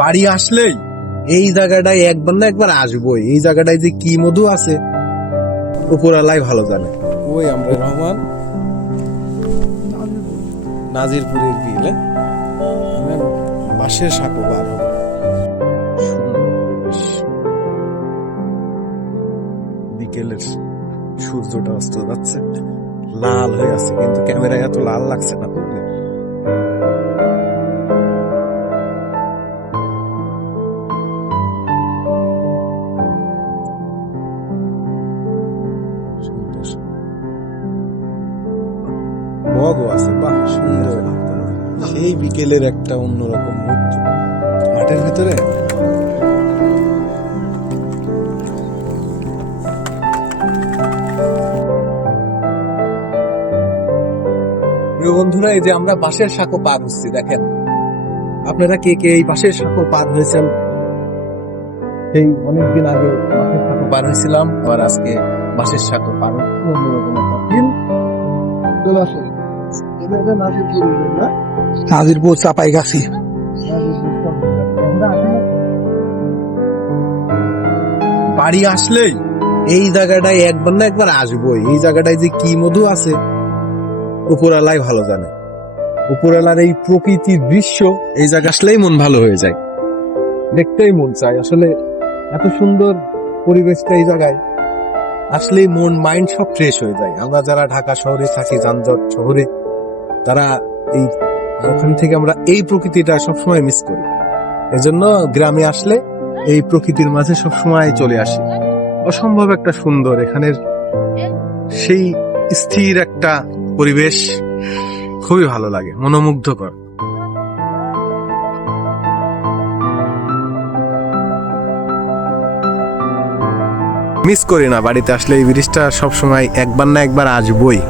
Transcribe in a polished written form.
বাড়ি আসলেই এই জায়গাটায় একবার না একবার আসবোই। এই জায়গাটায় যে কি মধু আছে উপরালাই ভালো জানে। ওই আমরা রহমান নাজিরপুরের বিলে বাঁশের সাঁকো বার হবে। বিকেলের সূর্যটা অস্ত যাচ্ছে, লাল হয়ে আছে, কিন্তু ক্যামেরায় এত লাল লাগছে না। বুঝলে, মগও আছে, বাহ সুন্দর। সেই বিকেলের একটা অন্যরকম মুহূর্ত মাঠের ভিতরে। প্রিয় বন্ধুরা, এই যে আমরা বাঁশের সাঁকো পার হচ্ছি, দেখেন আপনারা কে কে এই বাঁশের সাঁকো পার হয়েছেন? এই অনেকদিন আগে বাঁশের সাঁকো পার হয়েছিলাম, আবার আজকে বাঁশের সাঁকো পার হচ্ছে। অন্যরকম একটা ফিল চলে আসে। নাজিরপুর চাপাই গাছি। বাড়ি আসলেই এই জায়গাটায় একবার না একবার আসবোই। এই জায়গাটায় যে কি মধু আছে উপরালাই ভালো জানে। উপরালার এই প্রকৃতির দৃশ্য, এই জায়গা আসলেই মন ভালো হয়ে যায়, দেখতেই মন চায়। আসলে এত সুন্দর পরিবেশটা এই জায়গায় আসলেই মন মাইন্ড সব ফ্রেশ হয়ে যায়। আমরা যারা ঢাকা শহরে থাকি, যানজট শহরে, তারা এই ওখান থেকে আমরা এই প্রকৃতিটা সবসময় মিস করি। এজন্য গ্রামে আসলে এই প্রকৃতির মাঝে সবসময় চলে আসি। অসম্ভব একটা সুন্দর, এখানের সেই স্থির একটা পরিবেশ খুবই ভালো লাগে, মনোমুগ্ধকর। মিস করি না বাড়িতে আসলে এই ব্রিজটা সবসময় একবার না একবার আসবই।